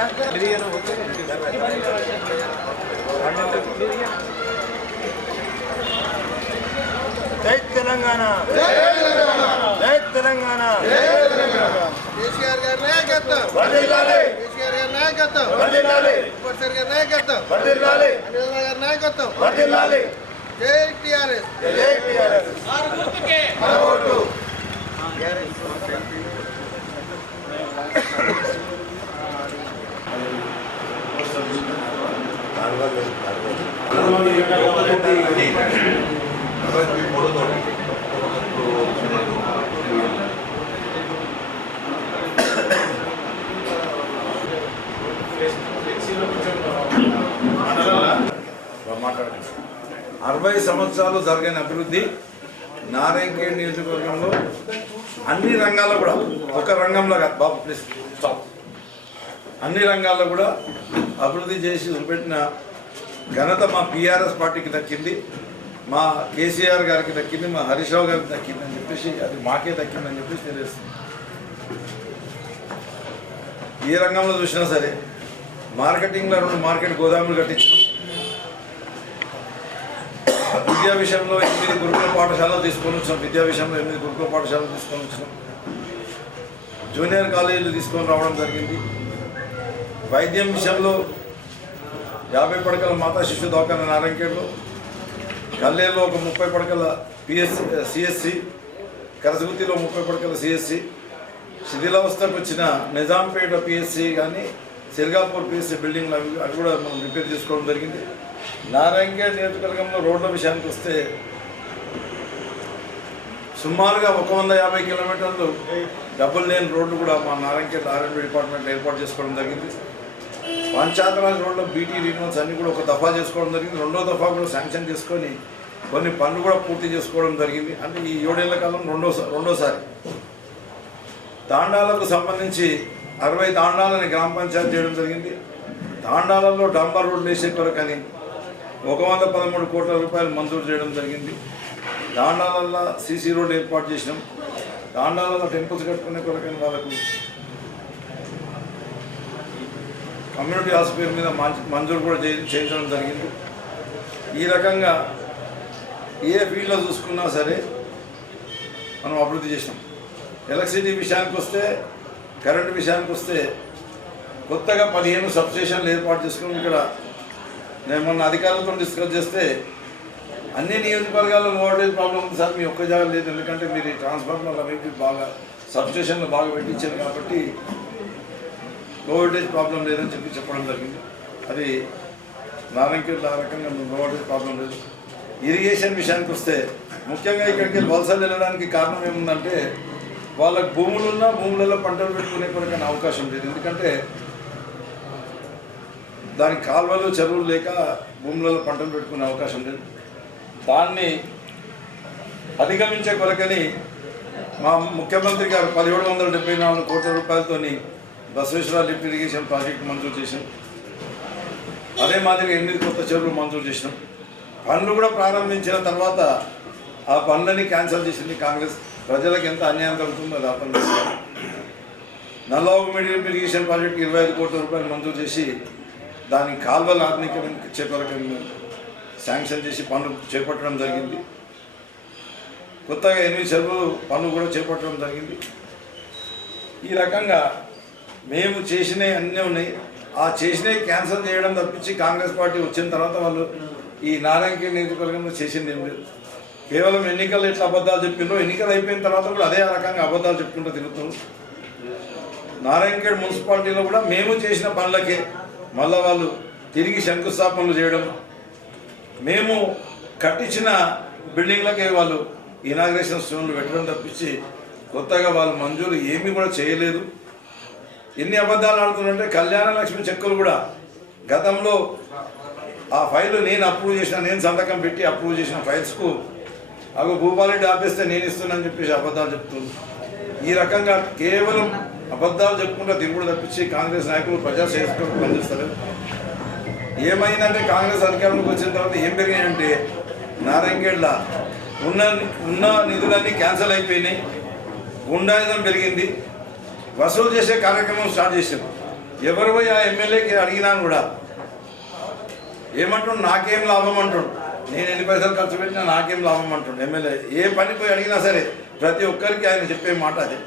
జై తెలంగాణ, జై తెలంగాణ. కేసీఆర్ గారి నాయకత్వం, కేసీఆర్ గారి నాయకత్వం, ఉపసర్ గారి నాయకత్వం, అనిల్ గారి నాయకత్వం. జై టీఆర్ఎస్, జై టీఆర్ఎస్. 60 సంవత్సరాలు జరిగిన అభివృద్ధి నారాయణఖేడ్ నియోజకవర్గంలో అన్ని రంగాల్లో కూడా, ఒక రంగంలో కాదు బాబు ప్లీజ్ స్టాప్, అన్ని రంగాల్లో కూడా అభివృద్ధి చేసి చూపెట్టిన ఘనత మా పిఆర్ఎస్ పార్టీకి దక్కింది, మా కేసీఆర్ గారికి దక్కింది, మా హరీష్ రావు గారికి దక్కింది అని చెప్పేసి, అది మాకే దక్కిందని చెప్పేసి తెలియస్తుంది. ఏ రంగంలో చూసినా సరే మార్కెటింగ్లో 2 మార్కెట్ గోదాములు కట్టించాం. విద్యా విషయంలో 8 గురుకుల పాఠశాలలు తీసుకొని వచ్చాం. విద్యా విషయంలో 8 గురుకుల పాఠశాలలు తీసుకొని వచ్చాం. జూనియర్ కాలేజీలు తీసుకొని రావడం జరిగింది. వైద్యం విషయంలో 50 పడకల మాతా శిశు దవాఖానా నారాయణఖేడ్లో, గల్లేలో ఒక 30 పడకల సిఎస్సి, కరసగుత్తిలో 30 పడకల సిఎస్సి, శిథిలావస్థకు వచ్చిన నిజాంపేట పిఎస్సి కానీ సిర్గాపూర్ పిఎస్సి బిల్డింగ్లు అవి కూడా మనం రిపేర్ చేసుకోవడం జరిగింది. నారాయణఖేడ్ నియోజకవర్గంలో రోడ్ల విషయానికి వస్తే సుమారుగా 150 కిలోమీటర్లు డబుల్ లేన్ రోడ్లు కూడా మా నారాయణఖేడ్ ఆర్ఎండ్బి డిపార్ట్మెంట్ ఏర్పాటు చేసుకోవడం జరిగింది. పంచాయతీరాజ్ రోడ్లో బీటీ రీనోల్స్ అన్నీ కూడా ఒక దఫా చేసుకోవడం జరిగింది. 2వ దఫా కూడా శాంక్షన్ చేసుకొని కొన్ని పనులు కూడా పూర్తి చేసుకోవడం జరిగింది. అంటే ఈ 7 ఏళ్ల కాలం రెండోసారి. తాండాలకు సంబంధించి 60 తాండాలని గ్రామ పంచాయతీ చేయడం జరిగింది. తాండాలలో డాంబర్ రోడ్లు వేసే కొరకని 113 కోట్ల రూపాయలు మంజూరు చేయడం జరిగింది. తాండాలలో సీసీ రోడ్లు ఏర్పాటు చేసినాం. తాండాలలో టెంపుల్స్ కట్టుకునే కొరకని వాళ్ళకు కమ్యూనిటీ హాస్పిటల్ మీద మంజూరు కూడా చేయించడం జరిగింది. ఈ రకంగా ఏ ఫీల్డ్లో చూసుకున్నా సరే మనం అభివృద్ధి చేసినాం. ఎలక్ట్రిసిటీ విషయానికి వస్తే, కరెంటు విషయానికి వస్తే కొత్తగా 15 సబ్స్టేషన్లు ఏర్పాటు చేసుకుని ఇక్కడ నేను మొన్న అధికారులతో డిస్కస్ చేస్తే అన్ని నియోజకవర్గాల్లో లో వోల్టేజ్ ప్రాబ్లం ఉంది సార్, మీ ఒక్క జాగా లేదు, ఎందుకంటే మీరు ఈ ట్రాన్స్ఫార్మర్లు అవి బాగా సబ్స్టేషన్లు బాగా పెట్టించారు కాబట్టి లో వోల్టేజ్ ప్రాబ్లం లేదని చెప్పడం జరిగింది. అది నారాయణఖేడ్లో ఆ రకంగా లో వోల్టేజ్ ప్రాబ్లం లేదు. ఇరిగేషన్ విషయానికి వస్తే ముఖ్యంగా ఇక్కడికి వలసలు వెళ్ళడానికి కారణం ఏముందంటే వాళ్ళకి భూములున్నా భూములలో పంటలు పెట్టుకునే కొరకైనా అవకాశం లేదు. ఎందుకంటే దానికి కాలువలు చెరువులు లేక భూములలో పంటలు పెట్టుకునే అవకాశం లేదు. దాన్ని అధిగమించే కొరకని మా ముఖ్యమంత్రి గారు 1774 కోట్ల రూపాయలతోని బసవేశ్వర లిఫ్ట్ ఇరిగేషన్ ప్రాజెక్టు మంజూరు చేసినాం. అదే మాదిరిగా 8 కొత్త చెరువులు మంజూరు చేసినాం. పనులు కూడా ప్రారంభించిన తర్వాత ఆ పనులని క్యాన్సిల్ చేసింది కాంగ్రెస్. ప్రజలకు ఎంత అన్యాయం జరుగుతుందో అది అర్థం చేస్తారు. నల్లవాగు మీడియం ఇరిగేషన్ ప్రాజెక్టు 25 కోట్ల రూపాయలు మంజూరు చేసి దాని కాల్వల ఆధునీకరించే కొరకు శాంక్షన్ చేసి పనులు చేపట్టడం జరిగింది. కొత్తగా 8 చెరువులు పనులు కూడా చేపట్టడం జరిగింది. ఈ రకంగా మేము చేసినవి అన్నీ ఉన్నాయి. ఆ చేసినవి క్యాన్సిల్ చేయడం తప్పించి కాంగ్రెస్ పార్టీ వచ్చిన తర్వాత వాళ్ళు ఈ నారాయణఖేడ్ నియోజకవర్గంలో చేసింది ఏం లేదు. కేవలం ఎన్నికలు ఎట్లా అబద్ధాలు చెప్పిండ్రో, ఎన్నికలు అయిపోయిన తర్వాత కూడా అదే రకంగా అబద్ధాలు చెప్పుకుంటూ తిరుగుతున్నాం. నారాయణఖేడ్ మున్సిపాలిటీలో కూడా మేము చేసిన పనులకే మళ్ళీ వాళ్ళు తిరిగి శంకుస్థాపనలు చేయడం, మేము కట్టించిన బిల్డింగ్లకే వాళ్ళు ఇనాగ్రేషన్ స్టోన్లు పెట్టడం తప్పించి కొత్తగా వాళ్ళు మంజూరు ఏమీ కూడా చేయలేదు. ఎన్ని అబద్ధాలు ఆడుతున్నారంటే కళ్యాణ లక్ష్మి చెక్కులు కూడా గతంలో ఆ ఫైల్ నేను అప్రూవ్ చేసిన, నేను సంతకం పెట్టి అప్రూవ్ చేసిన ఫైల్స్కు అవి భూపాలరెడ్డి ఆపేస్తే నేను ఇస్తున్నానని చెప్పేసి అబద్ధాలు చెప్తుంది. ఈ రకంగా కేవలం అబద్ధాలు చెప్పుకుంటూ తిరుగుడు తప్పించి కాంగ్రెస్ నాయకులు ప్రజాసేవకులకు పనిచేస్తారు. ఏమైందంటే కాంగ్రెస్ అధికారంలోకి వచ్చిన తర్వాత ఏం పెరిగాయంటే నారాయణఖేడ్లో ఉన్న నిధులన్నీ క్యాన్సిల్ అయిపోయినాయి. గుండాయిజం పెరిగింది. వసూలు చేసే కార్యక్రమం స్టార్ట్ చేశారు. ఎవరు పోయి ఆ ఎమ్మెల్యేకి అడిగినాను కూడా ఏమంటుండు, నాకేం లాభం అంటుండు, నేను ఎన్ని పైసలు ఖర్చు పెట్టినా నాకేం లాభం అంటుండు ఎమ్మెల్యే. ఏ పని పోయి అడిగినా సరే ప్రతి ఒక్కరికి ఆయన చెప్పే మాట అదే.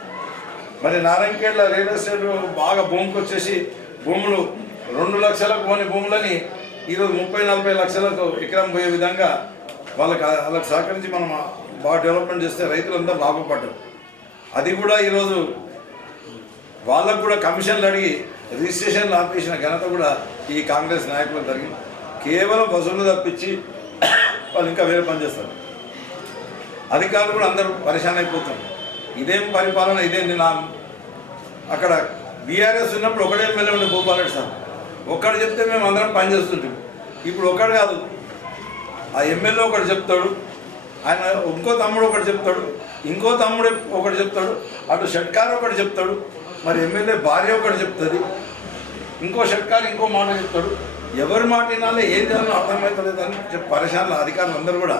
మరి నారాయణఖేడ్లో రియల్ ఎస్టేట్ బాగా భూమికి వచ్చేసి భూములు 2 లక్షలకు పోని భూములని ఈరోజు 30-40 లక్షలకు ఎకరం పోయే విధంగా వాళ్ళకి సహకరించి మనం బాగా డెవలప్మెంట్ చేస్తే రైతులందరూ లాభపడ్డారు. అది కూడా ఈరోజు వాళ్ళకు కూడా కమిషన్లు అడిగి రిజిస్ట్రేషన్లు ఆపేసిన ఘనత కూడా ఈ కాంగ్రెస్ నాయకులకు జరిగింది. కేవలం వసూలు తప్పించి వాళ్ళు ఇంకా వేరే పని చేస్తారు. అధికారులు కూడా అందరూ పరిశాన్ అయిపోతారు. ఇదేం పరిపాలన, ఇదేంటి నా అక్కడ బీఆర్ఎస్ ఉన్నప్పుడు ఒకటే ఎమ్మెల్యే ఉండే భూపాలరెడ్డి సార్, ఒక్కడు చెప్తే మేము అందరం పని చేస్తుంటాం. ఇప్పుడు ఒక్కడు కాదు, ఆ ఎమ్మెల్యే ఒకటి చెప్తాడు, ఆయన ఇంకో తమ్ముడు ఒకటి చెప్తాడు, ఇంకో తమ్ముడు ఒకటి చెప్తాడు, అటు షట్కార్ ఒకటి చెప్తాడు, మరి ఎమ్మెల్యే భార్య ఒకటి చెప్తుంది, ఇంకో షట్కార్ ఇంకో మాట చెప్తాడు. ఎవరి మాట వినాలో ఏం చేయాలో అర్థమవుతలేదని పరిశాన్లు అధికారులు అందరూ కూడా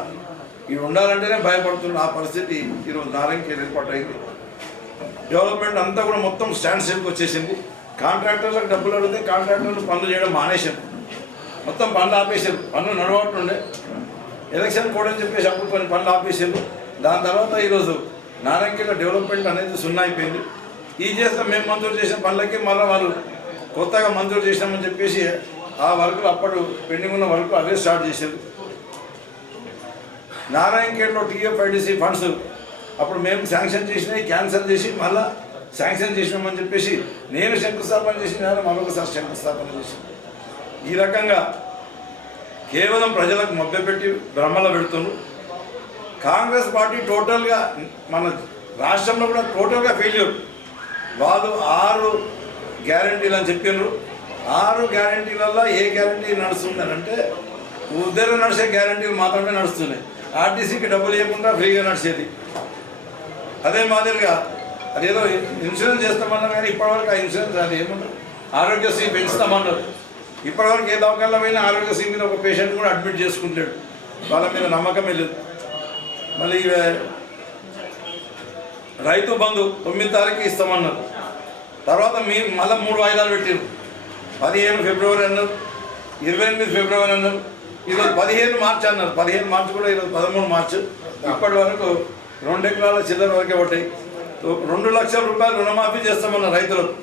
ఇవి ఉండాలంటేనే భయపడుతున్న ఆ పరిస్థితి ఈరోజు నారాయణఖేడ్ ఏర్పాటైంది. డెవలప్మెంట్ అంతా కూడా మొత్తం స్టాండ్ స్టిల్కి వచ్చేసింది. కాంట్రాక్టర్లకు డబ్బులు అడిగితే కాంట్రాక్టర్లు పనులు చేయడం మానేశారు, మొత్తం పనులు ఆపేశారు. పనులు నడవట్టుండే ఎలక్షన్ కూడా అని చెప్పేసి అప్పుడు కొన్ని పనులు ఆపేశారు. దాని తర్వాత ఈరోజు నారాయణఖేడ్లో డెవలప్మెంట్ అనేది 0 అయిపోయింది. ఈ చేస్తాం మేము మంజూరు చేసిన పనులకి మళ్ళీ వాళ్ళు కొత్తగా మంజూరు చేసినామని చెప్పేసి ఆ వర్కులు అప్పుడు పెండింగ్ ఉన్న వర్కులు అవే స్టార్ట్ చేశారు. నారాయణఖేడ్లో టీఎఫ్ఐడిసి ఫండ్స్ అప్పుడు మేము శాంక్షన్ చేసినవి క్యాన్సిల్ చేసి మళ్ళీ శాంక్షన్ చేసినామని చెప్పేసి నేను శంకుస్థాపన చేసిన మరొకసారి శంకుస్థాపన చేసి ఈ రకంగా కేవలం ప్రజలకు మభ్యపెట్టి భ్రమలో పెడుతున్నారు. కాంగ్రెస్ పార్టీ టోటల్గా మన రాష్ట్రంలో కూడా టోటల్గా ఫెయిల్యూర్. వాళ్ళు 6 గ్యారంటీలు అని చెప్పినారు. 6 గ్యారంటీలలో ఏ గ్యారంటీ నడుస్తుందని అంటే ఉద్దరు నడిచే గ్యారంటీలు మాత్రమే నడుస్తున్నాయి. ఆర్టీసీకి డబ్బులు ఇవ్వకుండా ఫ్రీగా నడిచేది. అదే మాదిరిగా అదేదో ఇన్సూరెన్స్ చేస్తామన్నారు కానీ ఇప్పటివరకు ఆ ఇన్సూరెన్స్ అది ఏమన్నారు, ఆరోగ్యశ్రీ పెంచుతామన్నారు. ఇప్పటివరకు ఏ దవాఖానలో పోయినా ఆరోగ్యశ్రీ మీద ఒక పేషెంట్ కూడా అడ్మిట్ చేసుకుంటాడు. వాళ్ళ మీద నమ్మకమే లేదు. మళ్ళీ రైతు బంధు 9 తారీఖు ఇస్తామన్నారు. తర్వాత మళ్ళీ 3 వాయిదాలు పెట్టారు. 15 ఫిబ్రవరి అన్నారు, 28 ఫిబ్రవరి అన్నారు, ఈరోజు 15 మార్చి అన్నారు. 15 మార్చి కూడా ఈరోజు 13 మార్చి. ఇప్పటి వరకు 2 ఎకరాల చిల్లర వరకే పట్టాయి. 2 లక్షల రూపాయలు రుణమాఫీ చేస్తామన్నారు రైతులకు.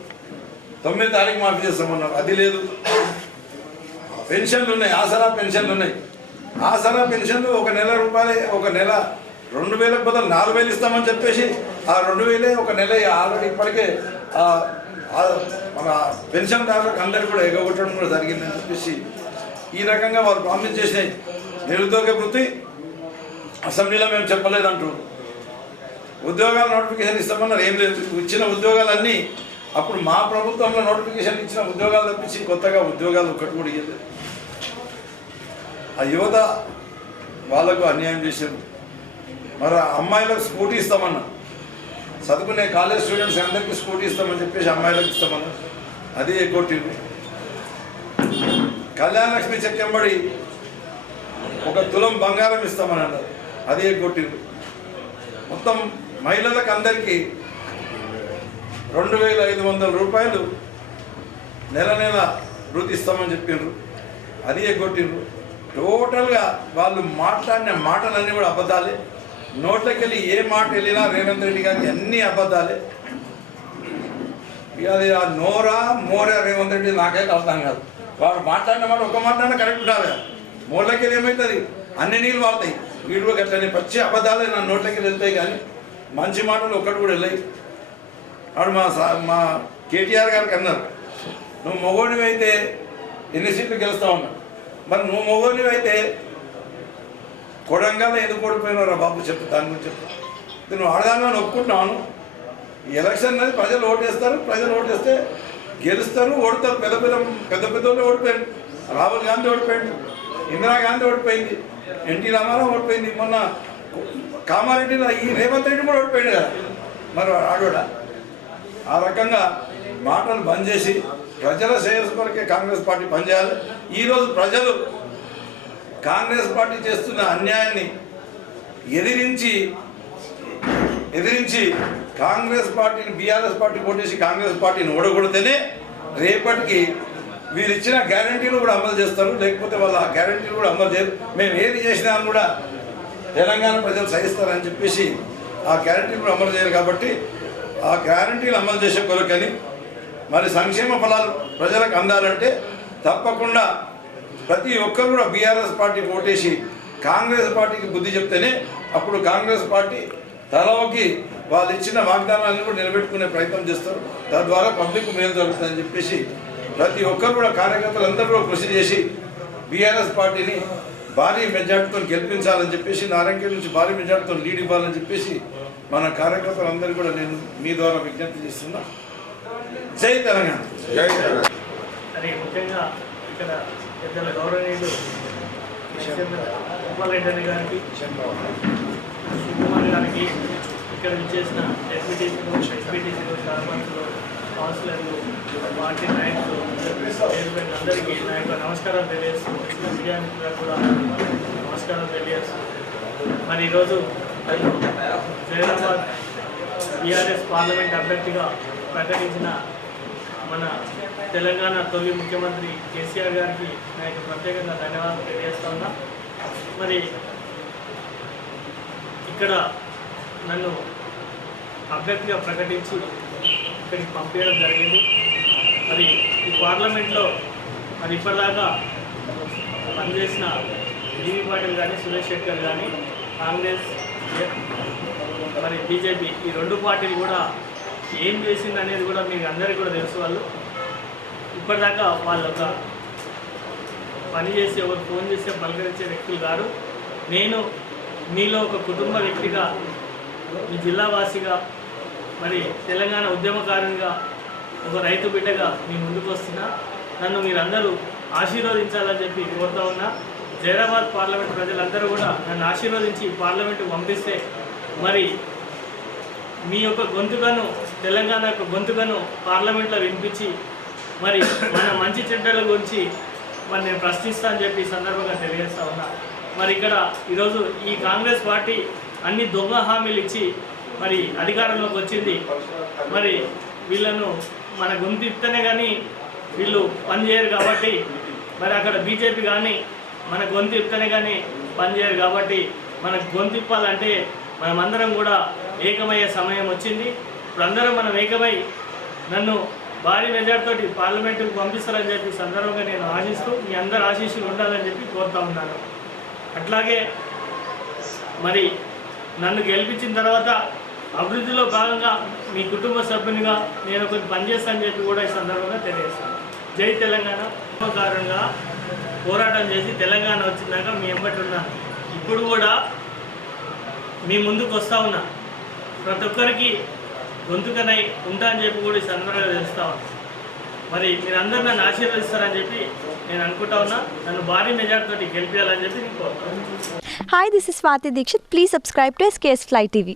9 తారీఖు మాఫీ చేస్తామన్నారు, అది లేదు. పెన్షన్లు ఉన్నాయి, ఆసరా పెన్షన్లు ఉన్నాయి. ఆసరా పెన్షన్లు ఒక నెల 2,000కు బదులు 4,000 ఇస్తామని చెప్పేసి ఆ 2,000 ఒక నెల ఆల్రెడీ ఇప్పటికే మన పెన్షన్దారులకు అందరికీ కూడా ఎగగొట్టడం కూడా జరిగిందని చెప్పేసి ఈ రకంగా వాళ్ళు ప్రామిస్ చేసినాయి. నిరుద్యోగ వృత్తి అసెంబ్లీలో మేము చెప్పలేదంటారు. ఉద్యోగాల నోటిఫికేషన్ ఇస్తామన్నారు, ఏం లేదు. ఇచ్చిన ఉద్యోగాలన్నీ అప్పుడు మా ప్రభుత్వంలో నోటిఫికేషన్ ఇచ్చిన ఉద్యోగాలు తప్పించి కొత్తగా ఉద్యోగాలు ఒక్కటి కూడా ఇవ్వలేదు. ఆ యువత వాళ్ళకు అన్యాయం చేశారు. మరి అమ్మాయిలకు స్కూటీ ఇస్తామన్నా, చదువుకునే కాలేజ్ స్టూడెంట్స్ అందరికీ స్కూటీ ఇస్తామని చెప్పేసి అమ్మాయిలకు ఇస్తామన్నా, అది ఎగ్గొట్టింది. కళ్యాణ లక్ష్మి చెక్ ఎంబడి 1 తులం బంగారం ఇస్తామని అన్నారు, అది ఎగ్గొట్టింది. మొత్తం మహిళలకు అందరికీ 2,500 రూపాయలు నెల వృత్తి ఇస్తామని చెప్పారు, అది ఎగ్గొట్టిండ్రు. టోటల్గా వాళ్ళు మాట్లాడిన మాటలన్నీ కూడా అబద్ధాలే. నోట్లకి వెళ్ళి ఏ మాట వెళ్ళినా రేవంత్ రెడ్డి గారికి అన్నీ అబద్ధాలే. ఇక అది ఆ మోరా రేవంత్ రెడ్డి నాకైతే అర్థం కాదు. వాడు మాట్లాడిన మాట ఒక మాట్లాడినా కరెక్ట్ ఉండాలి. నోట్లకి వెళ్ళి ఏమవుతుంది, అన్ని నీళ్ళు వాడతాయి. వీడు గట్లని పచ్చి అబద్ధాలే నా నోట్లకి వెళ్తాయి, కానీ మంచి మాటలు ఒక్కటి కూడా వెళ్ళాయి. వాడు మా కేటీఆర్ గారికి అన్నారు, నువ్వు మొగోడివి అయితే ఎన్ని సీట్లు గెలుస్తావు అన్నాడు. మరి నువ్వు మొగోడివి అయితే కొడంగల్లో ఎందుకు ఓడిపోయినారా బాబు చెప్పు, దాని గురించి చెప్పు. నువ్వు ఆడదాన్ని ఒప్పుకుంటున్నాను. ఈ ఎలక్షన్ అనేది ప్రజలు ఓటేస్తారు, ప్రజలు ఓటేస్తే గెలుస్తారు, ఓడతారు. పెద్ద పెద్దోళ్ళు ఓడిపోయారు. రాహుల్ గాంధీ ఓడిపోయాడు, ఇందిరాగాంధీ ఓడిపోయింది, ఎన్టీ రామారావు ఓడిపోయింది, మొన్న కామారెడ్డిలో ఈ రేవంత్ రెడ్డి కూడా ఓడిపోయాడు కదా. మరి ఆడోడా? ఆ రకంగా మాటలు బంద్ చేసి ప్రజల శ్రేయస్సు కొరకే కాంగ్రెస్ పార్టీ పనిచేయాలి. ఈరోజు ప్రజలు కాంగ్రెస్ పార్టీ చేస్తున్న అన్యాయాన్ని ఎదిరించి కాంగ్రెస్ పార్టీని బీఆర్ఎస్ పార్టీ కొట్టేసి కాంగ్రెస్ పార్టీని ఓడగొడితేనే రేపటికి వీరు ఇచ్చిన గ్యారంటీలు కూడా అమలు చేస్తారు, లేకపోతే వాళ్ళ గ్యారంటీలు కూడా అమలు చేయరు. మేము ఏది చేసినా కూడా తెలంగాణ ప్రజలు సహిస్తారని చెప్పేసి ఆ గ్యారంటీలు కూడా అమలు చేయరు. కాబట్టి ఆ గ్యారంటీలు అమలు చేసే కొరకని మరి సంక్షేమ ఫలాలు ప్రజలకు అందాలంటే తప్పకుండా ప్రతి ఒక్కరు కూడా బీఆర్ఎస్ పార్టీకి ఓటేసి కాంగ్రెస్ పార్టీకి బుద్ధి చెప్తేనే అప్పుడు కాంగ్రెస్ పార్టీ తలలోకి వాళ్ళు ఇచ్చిన వాగ్దానాలను కూడా నిలబెట్టుకునే ప్రయత్నం చేస్తారు. తద్వారా పబ్లిక్ మేలు జరుగుతుందని చెప్పేసి ప్రతి ఒక్కరు కూడా కార్యకర్తలందరూ కూడా కృషి చేసి బీఆర్ఎస్ పార్టీని భారీ మెజార్టీతో గెలిపించాలని చెప్పేసి నారాయణఖేడ్ నుంచి భారీ మెజార్టీతో లీడ్ ఇవ్వాలని చెప్పేసి మన కార్యకర్తలందరూ కూడా నేను మీ ద్వారా విజ్ఞప్తి చేస్తున్నా. జై తెలంగాణ. అని ముఖ్యంగా ఇక్కడ పెద్దల గౌరవనీయులు గోపాలరెడ్డి గారికి, సుకుమార్ గారికి, ఇక్కడ విచ్చేసిన ఎస్పీటీసీలు, సర్పంచులు, కౌన్సిలర్లు, పార్టీ నాయకులు, అందరికీ నా యొక్క నమస్కారం తెలియజేస్తూ, మీడియా మిత్రులకు కూడా నమస్కారం తెలియజేస్తూ, మరి ఈరోజు జైరాబాద్ బీఆర్ఎస్ పార్లమెంట్ అభ్యర్థిగా ప్రకటించిన మన తెలంగాణ తొలి ముఖ్యమంత్రి కేసీఆర్ గారికి నా యొక్క ప్రత్యేకంగా ధన్యవాదాలు తెలియజేస్తా ఉన్నా. మరి ఇక్కడ నన్ను అభ్యర్థిగా ప్రకటించి ఇక్కడికి పంపించడం జరిగింది. మరి ఈ పార్లమెంట్లో మరి ఇప్పటిదాకా పనిచేసిన డివి పాటిల్ కానీ, సురేష్ శెట్కర్ కానీ, కాంగ్రెస్ మరి బీజేపీ ఈ రెండు పార్టీలు కూడా ఏం చేసింది అనేది కూడా మీకు అందరికీ కూడా తెలుసు. వాళ్ళు ఇప్పటిదాకా వాళ్ళు ఒక పని చేసి ఎవరు ఫోన్ చేస్తే పలకరించే వ్యక్తులు కాదు. నేను మీలో ఒక కుటుంబ వ్యక్తిగా, ఈ జిల్లావాసిగా, మరి తెలంగాణ ఉద్యమకారునిగా, ఒక రైతు బిడ్డగా మీ ముందుకు వస్తున్నా. నన్ను మీరందరూ ఆశీర్వదించాలని చెప్పి కోరుతా ఉన్నా. జైరాబాద్ పార్లమెంట్ ప్రజలందరూ కూడా నన్ను ఆశీర్వదించి పార్లమెంటుకు పంపిస్తే మరి మీ యొక్క గొంతుకను, తెలంగాణ యొక్క గొంతుకను పార్లమెంట్లో వినిపించి మరి మన మంచి చెడ్డల గురించి మరి నేను ప్రశ్నిస్తా అని చెప్పి ఈ సందర్భంగా తెలియజేస్తా ఉన్నా. మరి ఇక్కడ ఈరోజు ఈ కాంగ్రెస్ పార్టీ అన్ని దొంగ హామీలు ఇచ్చి మరి అధికారంలోకి వచ్చింది. మరి వీళ్ళను మన గొంతు ఇస్తేనే కానీ వీళ్ళు పనిచేయరు కాబట్టి, మరి అక్కడ బీజేపీ కానీ మన గొంతు ఇస్తేనే కానీ పనిచేయరు కాబట్టి, మనకు గొంతు ఇప్పాలంటే మనమందరం కూడా ఏకమయ్యే సమయం వచ్చింది. ఇప్పుడు అందరం మనం ఏకమై నన్ను భారీ మెజార్టీతోటి పార్లమెంటుకు పంపిస్తారని చెప్పి సందర్భంగా నేను ఆశిస్తూ మీ అందరు ఆశీస్సులు ఉండాలని చెప్పి కోరుతా ఉన్నాను. అట్లాగే మరి నన్ను గెలిపించిన తర్వాత అభివృద్ధిలో భాగంగా మీ కుటుంబ సభ్యునిగా నేను కొంచెం పనిచేస్తానని చెప్పి కూడా ఈ సందర్భంగా తెలియజేస్తాను. జై తెలంగాణ. కారణంగా పోరాటం చేసి తెలంగాణ వచ్చినాక మీ ఎంబటి ఉన్నాను. ఇప్పుడు కూడా మీ ముందుకు వస్తూ ఉన్నా. ప్రతి ఒక్కరికి గొంతుకనై ఉంటా అని చెప్పి కూడా ఈ సందర్భంగా తెలుస్తా ఉన్నా. మరి మీరందరూ నన్ను ఆశీర్వదిస్తారని చెప్పి నేను అనుకుంటా ఉన్నా. నన్ను భారీ మెజార్టీతో గెలిపించాలని చెప్పి నేను కోరుతాను. Hi, this is Swati Dikshit. Please subscribe to SKS Fly TV.